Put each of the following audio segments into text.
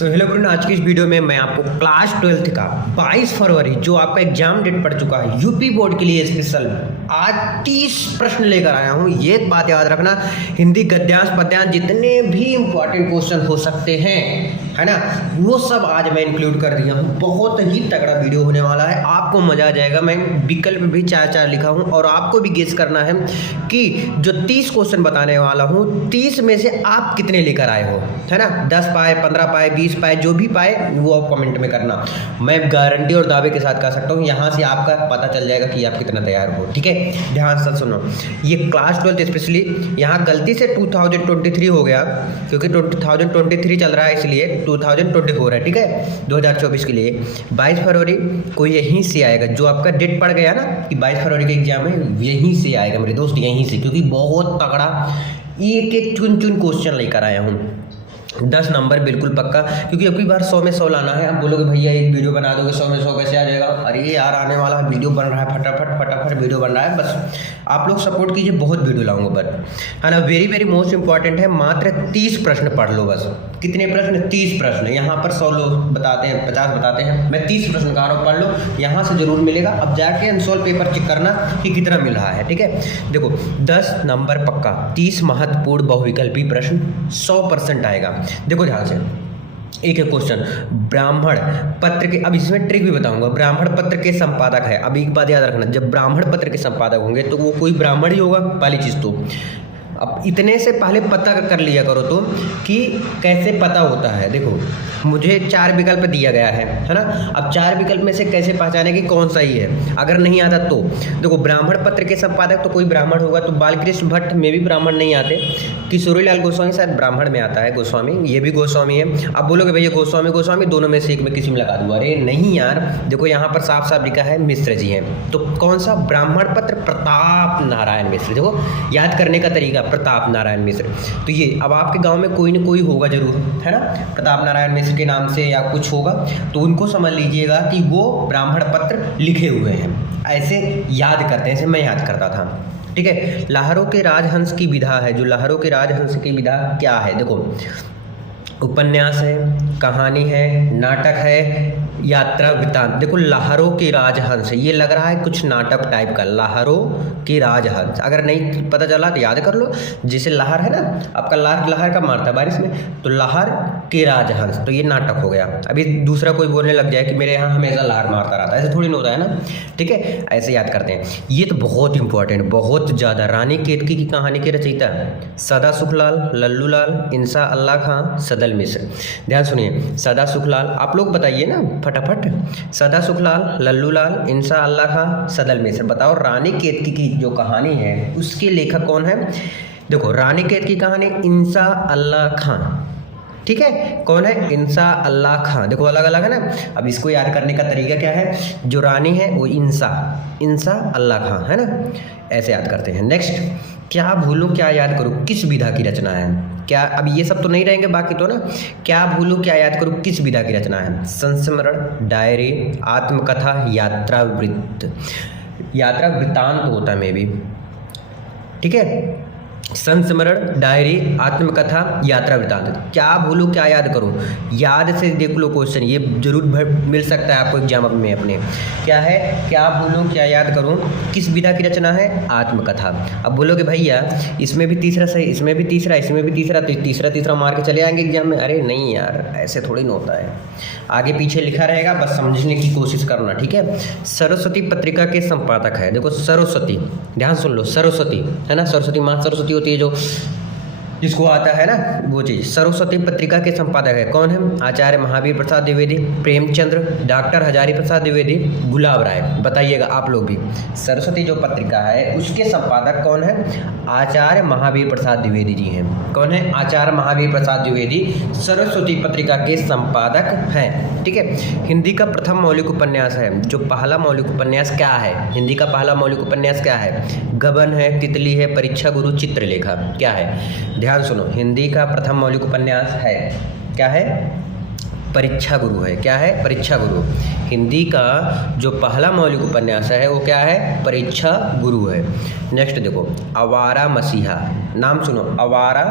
So hello friend, आज की इस वीडियो में मैं आपको क्लास 12th का 22 फरवरी जो आपका एग्जाम डेट पड़ चुका है यूपी बोर्ड के लिए स्पेशल आज 30 प्रश्न लेकर आया हूं। ये बात याद रखना, हिंदी गद्यांश पद्यांश जितने भी इंपॉर्टेंट क्वेश्चन हो सकते हैं, है ना, वो सब आज मैं इंक्लूड कर दिया हूँ। बहुत ही तगड़ा वीडियो होने वाला है, आपको मजा आ जाएगा। मैं विकल्प भी 4-4 लिखा हूँ और आपको भी गेस करना है कि जो 30 क्वेश्चन बताने वाला हूँ 30 में से आप कितने लेकर आए हो, है ना। 10 पाए, 15 पाए, 20 पाए, जो भी पाए वो आप कमेंट में करना। मैं गारंटी और दावे के साथ कह सकता हूँ, यहाँ से आपका पता चल जाएगा कि आप कितना तैयार हो। ठीक है, ध्यान से सुनो। ये क्लास 12 स्पेशली यहाँ गलती से 2023 हो गया क्योंकि 2023 चल रहा है, इसलिए 2024 है। ठीक है, 2024 के लिए 22 फरवरी को यहीं से आएगा। जो आपका डेट पड़ गया ना कि 22 फरवरी का एग्जाम है, यहीं से आएगा मेरे दोस्त, यहीं से, क्योंकि बहुत तगड़ा एक एक चुन क्वेश्चन लेकर आया हूँ। 10 नंबर बिल्कुल पक्का, क्योंकि अगली बार 100 में 100 लाना है। आप बोलोगे भैया एक वीडियो बना दोगे 100 में 100 कैसे आ जाएगा? अरे यार, आने वाला वीडियो बन रहा है, फटाफट वीडियो बन रहा है। बस आप लोग सपोर्ट कीजिए, बहुत वीडियो लाऊंगा बट, है ना। वेरी मोस्ट इंपॉर्टेंट है, मात्र 30 प्रश्न पढ़ लो बस। कितने प्रश्न? 30 प्रश्न। यहाँ पर 100 लोग बताते हैं, 50 बताते हैं, मैं 30 प्रश्न कह रहा हूँ, पढ़ लो, यहाँ से जरूर मिलेगा। अब जाके आंसर पेपर चेक करना कि कितना मिल रहा है। ठीक है, देखो 10 नंबर पक्का, 30 महत्वपूर्ण बहुविकल्पी प्रश्न 100% आएगा। देखो ध्यान से, एक क्वेश्चन, ब्राह्मण पत्र के, अब इसमें ट्रिक भी बताऊंगा। ब्राह्मण पत्र के संपादक है। अब एक बात याद रखना, जब ब्राह्मण पत्र के संपादक होंगे तो वो कोई ब्राह्मण ही होगा, पहली चीज़ तो। अब इतने से पहले पता कर लिया करो तुम कि कैसे पता होता है। देखो मुझे 4 विकल्प दिया गया है ना। अब 4 विकल्प में से कैसे पहचाने कि कौन सही है, अगर नहीं आता तो देखो, ब्राह्मण पत्र के संपादक तो कोई ब्राह्मण होगा, तो बालकृष्ण भट्ट में भी ब्राह्मण नहीं आते। किशोरीलाल गोस्वामी शायद ब्राह्मण में आता है, गोस्वामी, ये भी गोस्वामी है। अब बोलोगे भैया गोस्वामी दोनों में से एक में किसी में लगा दूँ, अरे नहीं यार, देखो यहाँ पर साफ साफ लिखा है मिश्र जी हैं। तो कौन सा? ब्राह्मण पत्र प्रताप नारायण मिश्र। देखो याद करने का तरीका, प्रताप नारायण मिश्र। तो ये अब आपके गांव में कोई न कोई होगा जरूर, है ना, प्रताप नारायण मिश्र के नाम से या कुछ होगा, तो उनको समझ लीजिएगा कि वो ब्राह्मण पत्र लिखे हुए हैं। ऐसे याद करते हैं, ऐसे मैं याद करता था। ठीक है, लाहरों के राजहंस की विधा है। जो लाहरों के राजहंस की विधा क्या है? देखो, उपन्यास है, कहानी है, नाटक है, यात्रा वृत्तांत। देखो लाहरों के राजहंस, ये लग रहा है कुछ नाटक टाइप का, लाहरों के राजहंस। अगर नहीं पता चला तो याद कर लो, जैसे लहर है ना, आपका लहर का मारता है बारिश में, तो लहर के राजहंस, तो ये नाटक हो गया। अभी दूसरा कोई बोलने लग जाए कि मेरे यहाँ हमेशा लहर मारता रहता है, ऐसे थोड़ी ना होता है ना। ठीक है, ऐसे याद करते हैं। ये तो बहुत इंपॉर्टेंट, बहुत ज़्यादा। रानी केतकी की कहानी के रचयिता सदा सुखलाल, लल्लू लाल, इंसा अल्लाह खां, सदल मिश्र। ध्यान सुनिए, सदा सुखलाल, आप लोग बताइए ना फटाफट। सदा सुखलाल, लल्लू लाल, इंसा अल्लाह खां, सदल मिश्र। बताओ रानी केतकी की जो कहानी है उसके लेखक कौन है? देखो रानी केतकी की कहानी इंसा अल्लाह खां। ठीक है, कौन है? इंसा अल्लाह खां। देखो अलग अलग है ना। अब इसको याद करने का तरीका क्या है? जो रानी है वो इंसा अल्लाह खां, है ना, ऐसे याद करते हैं। नेक्स्ट, क्या भूलूं क्या याद करूं किस विधा की रचना है? क्या, अब ये सब तो नहीं रहेंगे, बाकी तो ना, क्या भूलूं क्या याद करूं किस विधा की रचना है? संस्मरण, डायरी, आत्मकथा, यात्रा वृत्तांत होता है मे भी। ठीक है, संस्मरण, डायरी, आत्मकथा, यात्रा वृत्तांत। क्या भूलूं क्या याद करूं, याद से देख लो क्वेश्चन, ये जरूर मिल सकता है आपको एग्जाम में अपने। क्या है? क्या भूलूं क्या याद करूं किस विधा की रचना है? आत्मकथा। अब बोलोगे भैया इसमें भी तीसरा सही, इसमें भी तीसरा, इसमें भी तीसरा, तो तीसरा मार के चले आएंगे एग्जाम में। अरे नहीं यार, ऐसे थोड़ी ना होता है, आगे पीछे लिखा रहेगा, बस समझने की कोशिश करना। ठीक है, सरस्वती पत्रिका के संपादक है। देखो सरस्वती, ध्यान सुन लो, सरस्वती है ना, सरस्वती माँ सरस्वती होती है जो, जिसको आता है ना वो चीज़। सरस्वती पत्रिका के संपादक है कौन है? आचार्य महावीर प्रसाद द्विवेदी, प्रेमचंद्र, डॉक्टर हजारी प्रसाद द्विवेदी, गुलाब राय। बताइएगा आप लोग भी, सरस्वती जो पत्रिका है उसके संपादक कौन है? आचार्य महावीर प्रसाद द्विवेदी जी हैं। कौन है? आचार्य महावीर प्रसाद द्विवेदी सरस्वती पत्रिका के संपादक हैं। ठीक है, हिंदी का प्रथम मौलिक उपन्यास है। जो पहला मौलिक उपन्यास क्या है? हिंदी का पहला मौलिक उपन्यास क्या है? गबन है, तितली है, परीक्षा गुरु, चित्रलेखा। क्या है? ध्यान सुनो, हिंदी का प्रथम मौलिक उपन्यास है, क्या है? परीक्षा गुरु है। क्या है? परीक्षा गुरु। हिंदी का जो पहला मौलिक उपन्यास है वो क्या है? परीक्षा गुरु है। नेक्स्ट देखो, आवारा मसीहा, नाम सुनो। आवारा,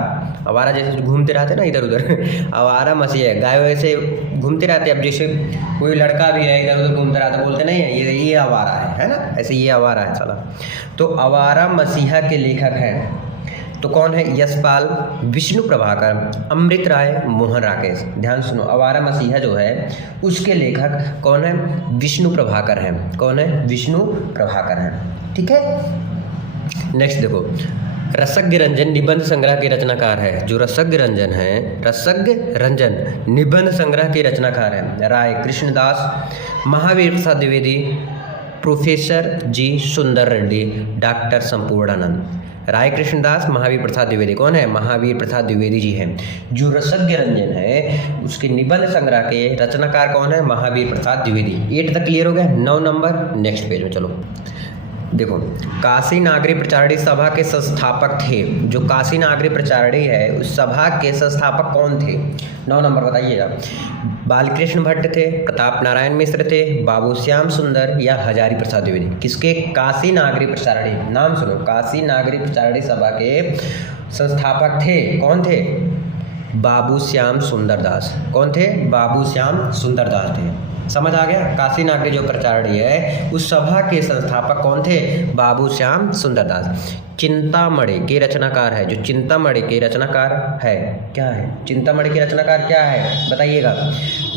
आवारा जैसे घूमते रहते ना इधर उधर आवारा मसीहा, गाय वैसे घूमते रहते। अब जैसे कोई लड़का भी है इधर उधर घूमता रहता, बोलते नहीं है ये आवारा है ना, ऐसे ये आवारा है साला। तो आवारा मसीहा के लेखक हैं तो कौन है? यशपाल, विष्णु प्रभाकर, अमृत राय, मोहन राकेश। ध्यान सुनो, आवारा मसीहा जो है उसके लेखक कौन है? विष्णु प्रभाकर हैं। कौन है? विष्णु प्रभाकर हैं। ठीक है। नेक्स्ट देखो, रसज्ञ रंजन निबंध संग्रह के रचनाकार है। जो रसज्ञ रंजन है, रसज्ञ रंजन निबंध संग्रह के रचनाकार हैं राय कृष्णदास, महावीर प्रसाद द्विवेदी, प्रोफेसर जी सुंदर रेड्डी, डॉक्टर संपूर्णानंद। राय कृष्णदास, महावीर प्रसाद द्विवेदी। कौन है? महावीर प्रसाद द्विवेदी जी हैं। जो रसज्ञ रंजन है उसके निबंध संग्रह के रचनाकार कौन है? महावीर प्रसाद द्विवेदी। 8 तक क्लियर हो गया। 9 नंबर नेक्स्ट पेज में चलो। देखो, काशी नागरी प्रचारणी सभा के संस्थापक थे। जो काशी नागरी प्रचारणी है उस सभा के संस्थापक कौन थे? 9 नंबर बताइएगा। बालकृष्ण भट्ट थे, प्रताप नारायण मिश्र थे, बाबू श्याम सुंदर या हजारी प्रसाद द्विवेदी। किसके? काशी नागरी प्रचारणी। नाम सुनो, काशी नागरी प्रचारणी सभा के संस्थापक थे। कौन थे? बाबू श्याम सुंदर दास। कौन थे? बाबू श्याम सुंदर दास थे। समझ आ गया? काशी नागरी जो प्रचारणी है उस सभा के संस्थापक कौन थे? बाबू श्याम सुंदर दास। चिंतामणि के रचनाकार है। जो चिंतामणि के रचनाकार है क्या है? चिंतामणि के रचनाकार क्या है बताइएगा?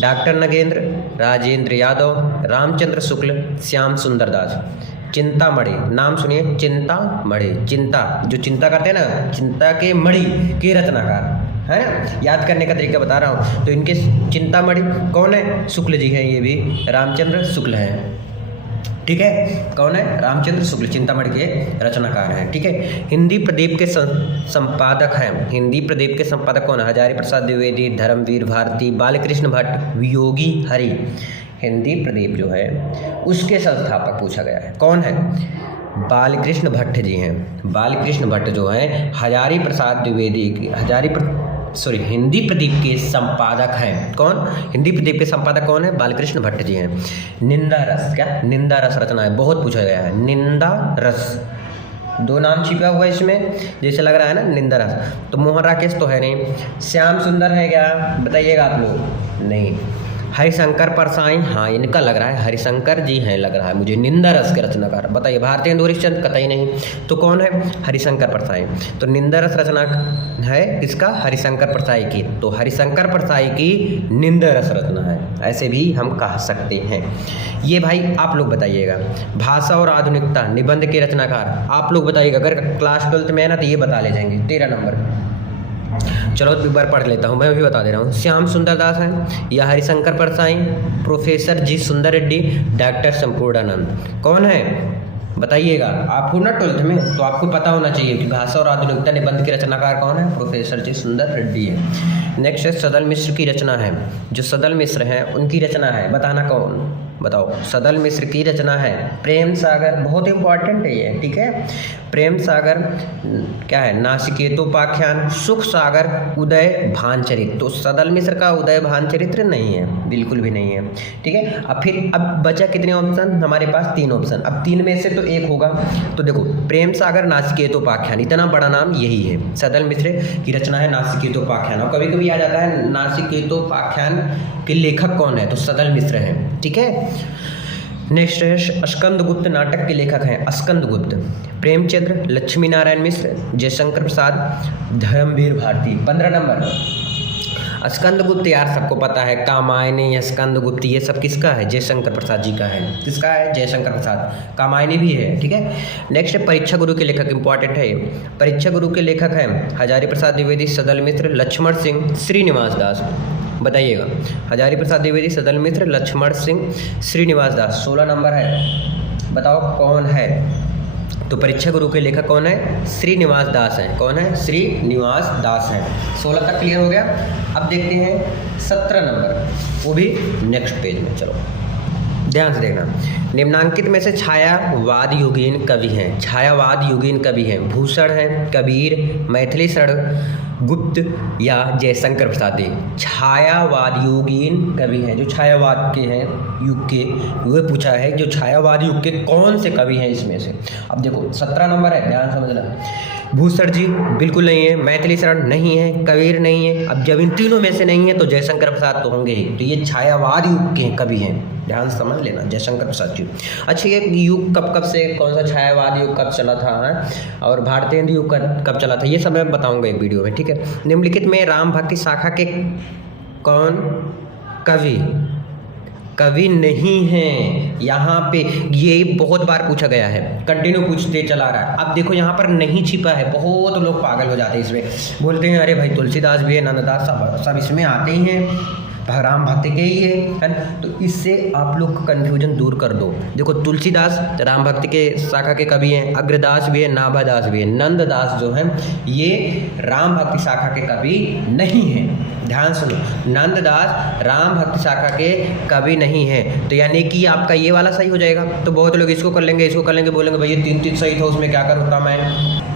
डॉक्टर नगेंद्र, राजेंद्र यादव, रामचंद्र शुक्ल, श्याम सुंदर दास। चिंतामणि, नाम सुनिए, चिंतामणि। चिंता, जो चिंता करते हैं ना, चिंता के मणि के रचनाकार है ना। याद करने का तरीका बता रहा हूँ। तो इनके चिंतामणि कौन है? शुक्ल जी हैं। ये भी रामचंद्र शुक्ल हैं। ठीक है। कौन है? रामचंद्र शुक्ल चिंतामणि के रचनाकार हैं। ठीक है। हिंदी प्रदीप के संपादक हैं। हिंदी प्रदीप के संपादक कौन है? हजारी प्रसाद द्विवेदी, धर्मवीर भारती, बालकृष्ण भट्ट, वियोगी हरि। हिंदी प्रदीप जो है उसके संस्थापक पूछा गया है। कौन है? बालकृष्ण भट्ट जी हैं। बालकृष्ण भट्ट जो हैं हजारी प्रसाद द्विवेदी की हिंदी प्रदीप के संपादक हैं। कौन? हिंदी प्रदीप के संपादक कौन है? बालकृष्ण भट्ट जी हैं। निंदा रस, क्या निंदा रस रचना है? बहुत पूछा गया है। निंदा रस, 2 नाम छिपा हुआ है इसमें, जैसे लग रहा है ना निंदा रस। तो मोहन राकेश तो है नहीं। श्याम सुंदर है क्या? बताइएगा आप लोग। नहीं। हरिशंकर परसाई, हाँ इनका लग रहा है, हरिशंकर जी हैं लग रहा है मुझे। निंदा रस के रचनाकार बताइए? भारतीय हरिश्चंद्र कतई नहीं। तो कौन है? हरिशंकर परसाई। तो निंदा रस रचना है किसका? हरिशंकर परसाई की। तो हरिशंकर परसाई की निंदा रस रचना है, ऐसे भी हम कह सकते हैं। ये भाई आप लोग बताइएगा। भाषा और आधुनिकता निबंध के रचनाकार आप लोग बताइएगा। अगर क्लास 12th में है ना तो ये बता ले जाएंगे 13 नंबर। चलो एक बार पढ़ लेता हूँ, मैं भी बता दे रहा हूँ। श्याम सुंदर दास हैं या हरिशंकर परसाई, प्रोफेसर जी सुंदर रेड्डी, डॉक्टर संपूर्णानंद। कौन है बताइएगा? आप हो ना 12th में तो आपको पता होना चाहिए कि भाषा और आधुनिकता निबंध के रचनाकार कौन है? प्रोफेसर जी सुंदर रेड्डी है। नेक्स्ट है सदल मिश्र की रचना है। जो सदल मिश्र हैं उनकी रचना है, बताना कौन? बताओ। सदल मिश्र की रचना है प्रेम सागर। बहुत इंपॉर्टेंट है ये। ठीक है। प्रेम सागर क्या है? नासिकेतोपाख्यान, सुख सागर, उदय भानचरित्र। तो सदल मिश्र का उदय भानचरित्र नहीं है, बिल्कुल भी नहीं है। ठीक है। अब बचा कितने ऑप्शन हमारे पास? 3 ऑप्शन। अब 3 में से तो एक होगा। तो देखो, प्रेम सागर, नासिकेतोपाख्यान, इतना बड़ा नाम यही है। सदल मिश्र की रचना है नासिकेतोपाख्यान। और कभी कभी आ जाता है नासिकेतोपाख्यान के लेखक कौन है? तो सदल मिश्र हैं। ठीक है। नेक्स्ट है स्कंदगुप्त नाटक के लेखक हैं स्कंदगुप्त, प्रेमचंद्र, लक्ष्मी नारायण मिश्र, जयशंकर प्रसाद, धर्मवीर भारती। 15 नंबर। स्कंदगुप्त यार सबको पता है, कामायनी, स्कंदगुप्त ये सब किसका है? जयशंकर प्रसाद जी का है। किसका है? जयशंकर प्रसाद। कामायनी भी है। ठीक है। नेक्स्ट है परीक्षा गुरु के लेखक, इंपॉर्टेंट है। परीक्षा गुरु के लेखक हैं हजारी प्रसाद द्विवेदी, सदल मिश्र, लक्ष्मण सिंह, श्रीनिवास दास। बताइएगा। हजारी प्रसाद द्विवेदी, सदल मिश्र, लक्ष्मण सिंह, श्रीनिवास दास। 16 नंबर है। बताओ कौन है? तो परीक्षा गुरु के लेखक कौन है? श्रीनिवास दास हैं। कौन है? श्रीनिवास दास हैं। 16 तक क्लियर हो गया। अब देखते हैं 17 नंबर, वो भी नेक्स्ट पेज में। चलो ध्यान से देखना। निम्नांकित में से छायावाद युगीन कवि हैं। छायावाद युगीन कवि हैं भूषण हैं, कबीर, मैथिली शरण, गुप्त या जयशंकर प्रसाद छायावाद युगीन कवि हैं, जो छायावाद के हैं युग के, वह पूछा है जो छायावाद युग के कौन से कवि हैं इसमें से। अब देखो 17 नंबर है, ध्यान समझना। भूसर जी बिल्कुल नहीं है, मैथिली शरण नहीं है, कबीर नहीं है। अब जब इन तीनों में से नहीं है तो जयशंकर प्रसाद तो होंगे ही, तो ये छायावाद युग के कवि हैं, ध्यान समझ लेना, जयशंकर प्रसाद जी। अच्छा, ये युग कब से, कौन सा छायावाद युग कब चला था और भारतीय हिंदी युग कब चला था, ये सब मैं बताऊंगा एक वीडियो में, ठीक है। निम्नलिखित में राम भक्ति शाखा के कौन कवि नहीं हैं, यहाँ पे ये बहुत बार पूछा गया है, कंटिन्यू पूछते चला रहा है। अब देखो यहाँ पर नहीं छिपा है, बहुत लोग पागल हो जाते हैं इसमें, बोलते हैं अरे भाई तुलसीदास भी है, नंददास सब इसमें आते ही हैं, राम भक्ति के ही है ना। तो इससे आप लोग का कन्फ्यूजन दूर कर दो। देखो तुलसीदास राम भक्ति के शाखा के कवि हैं, अग्रदास भी है, नाभादास भी है, नंददास जो है ये राम भक्ति शाखा के कवि नहीं है। ध्यान सुनो, नंददास राम भक्ति शाखा के कवि नहीं है, तो यानी कि आपका ये वाला सही हो जाएगा। तो बहुत लोग इसको कर लेंगे, इसको कर लेंगे, बोलेंगे भैया 3 सही था, उसमें क्या करूँगा मैं।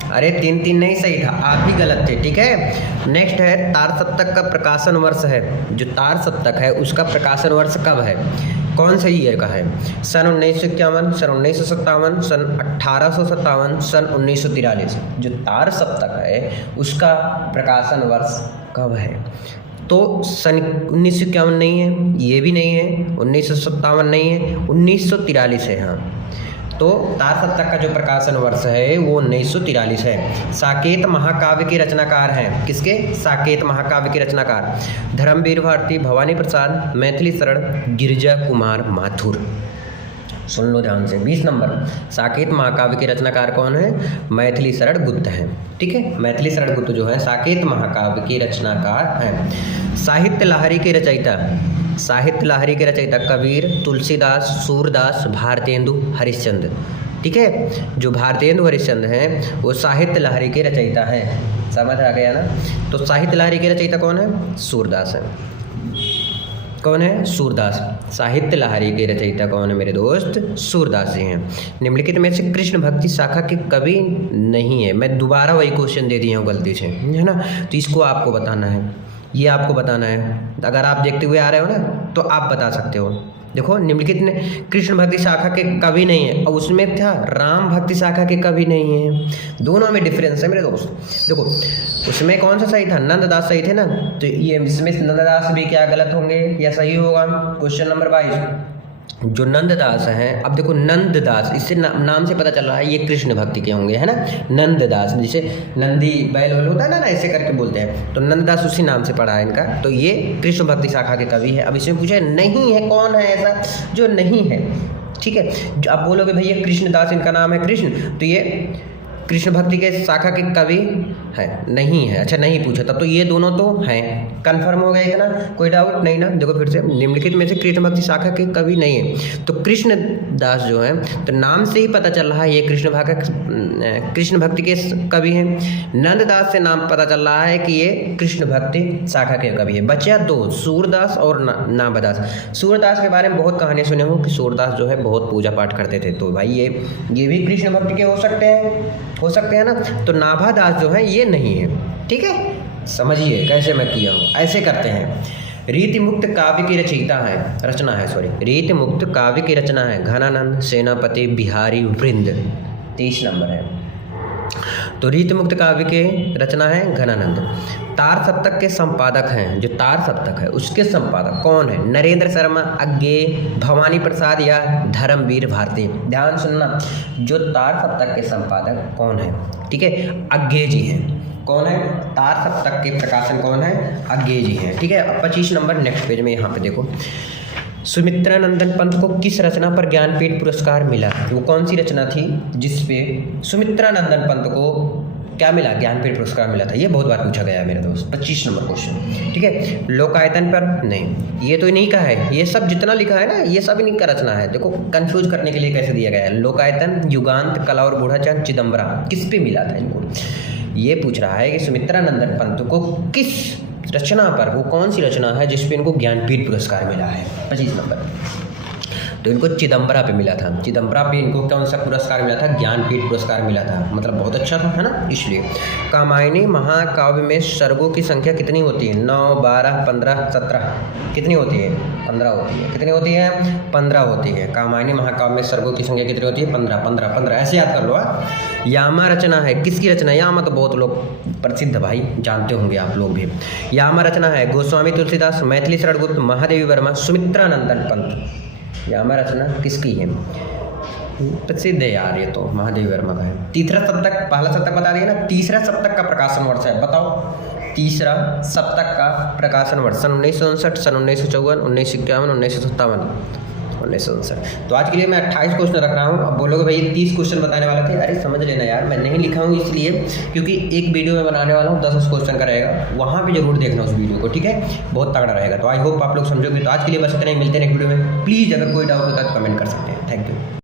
अरे 3 नहीं सही था, आप ही गलत थे, ठीक है। नेक्स्ट है तार सप्तक का प्रकाशन वर्ष है, जो तार सप्तक है उसका प्रकाशन वर्ष कब है, कौन से ईयर का है। सन 1951, सन 1957, सन 1857, सन 1943। जो तार सप्तक है उसका प्रकाशन वर्ष कब है। तो सन 1951 नहीं है, ये भी नहीं है, 1957 नहीं है, 1943 है। हाँ, तो तार सप्तक का जो प्रकाशन वर्ष है वो 1943 है। साकेत महाकाव्य के रचनाकार हैं, किसके, साकेत महाकाव्य के रचनाकार धर्मवीर भारती, भवानी प्रसाद, मैथिली शरण, गिरिजा कुमार माथुर। सुन लो ध्यान से। 20 नंबर, साकेत महाकाव्य के रचनाकार कौन है, मैथिली शरण गुप्त हैं, ठीक है। मैथिली शरण गुप्त जो है साकेत महाकाव्य के रचनाकार हैं। साहित्य लहरी के रचयिता, साहित्य लहरी के रचयिता कबीर, तुलसीदास, सूरदास, भारतेंदु हरिश्चंद्र, ठीक है। जो भारतेंदु हरिश्चंद्र हैं वो साहित्य लहरी के रचयिता हैं, समझ आ गया ना। तो साहित्य लहरी के रचयिता कौन है, सूरदास है। कौन है, सूरदास। साहित्य लहरी के रचयिता कौन है मेरे दोस्त, सूरदास जी हैं। निम्नलिखित में से कृष्ण भक्ति शाखा के कवि नहीं है। मैं दोबारा वही क्वेश्चन दे दिया हूँ गलती से, है ना। तो इसको आपको बताना है, ये आपको बताना है। अगर आप देखते हुए आ रहे हो ना तो आप बता सकते हो। देखो निम्नलिखित ने कृष्ण भक्ति शाखा के कवि नहीं है, और उसमें था राम भक्ति शाखा के कवि नहीं है। दोनों में डिफरेंस है मेरे दोस्त। देखो उसमें कौन सा सही था, नंददास सही थे ना, तो ये इसमें नंददास भी क्या गलत होंगे या सही होगा। क्वेश्चन नंबर 22, जो नंददास हैं, अब देखो नंददास, इससे नाम से पता चल रहा है ये कृष्ण भक्ति के होंगे, है ना। नंददास जैसे नंदी बैल वैल होता है ना, ऐसे करके बोलते हैं, तो नंददास उसी नाम से पढ़ा है इनका, तो ये कृष्ण भक्ति शाखा के कवि है। अब इसमें पूछा नहीं है, कौन है ऐसा जो नहीं है, ठीक है। अब बोलोगे भैया कृष्णदास इनका नाम है कृष्ण, तो ये कृष्ण भक्ति के शाखा के कवि है नहीं है। अच्छा नहीं पूछा, तब तो ये दोनों तो हैं, कंफर्म हो गया इतना, कोई डाउट नहीं ना। देखो फिर से, निम्नलिखित में से कृष्ण भक्ति शाखा के कवि नहीं है, तो कृष्ण दास जो है, तो नाम से ही पता चल रहा है ये कृष्ण भक्ति के कवि हैं। नंददास से नाम पता चल रहा है कि ये कृष्ण भक्ति शाखा के कवि है। बचा दो, सूरदास और नाभादास। सूरदास के बारे में बहुत कहानियाँ सुने हो कि सूरदास जो है बहुत पूजा पाठ करते थे, तो भाई ये भी कृष्ण भक्ति के हो सकते हैं ना। तो नाभादास जो है ये नहीं है, ठीक है। समझिए कैसे मैं किया हूँ, ऐसे करते हैं। रीति मुक्त काव्य की रचना है रीति मुक्त काव्य की रचना है घनानंद, सेनापति, बिहारी वृंद। 30 नंबर है। तो रीति मुक्त काव्य के रचना है घनानंद। तार सप्तक के संपादक हैं, जो तार सप्तक है उसके संपादक कौन है, नरेंद्र शर्मा, अज्ञे, भवानी प्रसाद या धर्मवीर भारती। ध्यान सुनना, जो तार सप्तक के संपादक कौन है, ठीक है, अज्ञे जी हैं। कौन है, तार सप्तक के प्रकाशन कौन है, अज्ञे जी हैं, ठीक है। अब 25 नंबर नेक्स्ट पेज में यहाँ पे देखो, सुमित्रानंदन पंत को किस रचना पर ज्ञानपीठ पुरस्कार मिला। वो कौन सी रचना थी जिसपे सुमित्रानंदन पंत को क्या मिला, ज्ञानपीठ पुरस्कार मिला था। ये बहुत बार पूछा गया है मेरे दोस्त। 25 नंबर क्वेश्चन, ठीक है। लोकायतन पर नहीं, ये तो इन्हीं का है, ये सब जितना लिखा है ना ये सब इन्हीं का रचना है। देखो कंफ्यूज करने के लिए कैसे दिया गया है। लोकायतन, युगांत, कला और बूढ़ाचंद, चिदम्बरा, किस पे मिला था इनको। ये पूछ रहा है कि सुमित्रानंदन पंत को किस रचना पर, वो कौन सी रचना है जिस पे इनको ज्ञानपीठ पुरस्कार मिला है। 25 नंबर। तो इनको चिदम्बरा पे मिला था। चिदम्बरा पे इनको कौन सा पुरस्कार मिला था? ज्ञानपीठ पुरस्कार मिला था, मतलब बहुत अच्छा था, है ना, इसलिए। कामायनी महाकाव्य में सर्गों की संख्या कितनी होती है? 9, 12, 15, 17 कितनी होती है? 15 होती है। कितनी होती है? 15 होती है। कामायनी महाकाव्य में सर्गों की संख्या कितनी होती है? 15, 15, 15, ऐसे याद कर लो। यामा रचना है, किसकी रचना? यामा तो बहुत लोग प्रसिद्ध भाई, जानते होंगे आप लोग भी। यामा रचना है गोस्वामी तुलसीदास, मैथिली शरण गुप्त, महादेवी वर्मा, सुमित्रानंदन पंत। यामा रचना किसकी है? प्रसिद्ध है यार, ये तो महादेवी वर्मा का है। तीसरा सप्तक, पहला सप्तक बता दिया ना, तीसरा सप्तक का प्रकाशन वर्ष है, बताओ। तीसरा सप्तक का प्रकाशन वर्ष सन 1959, सन 1954, 1951, 1957, 1959। तो आज के लिए मैं 28 क्वेश्चन रख रहा हूँ। अब बोलोगे भाई 30 क्वेश्चन बताने वाले थे, अरे समझ लेना यार, मैं नहीं लिखा हूँ इसलिए क्योंकि एक वीडियो में बनाने वाला हूँ 10 क्वेश्चन का रहेगा, वहाँ पे जरूर देखना उस वीडियो को, ठीक है, बहुत तगड़ा रहेगा। तो आई होप आप लोग समझोगे। तो आज के लिए बस इतना ही, मिलते हैं नेक्स्ट वीडियो में। प्लीज़ अगर कोई डाउट होता है तो कमेंट कर सकते हैं। Thank you.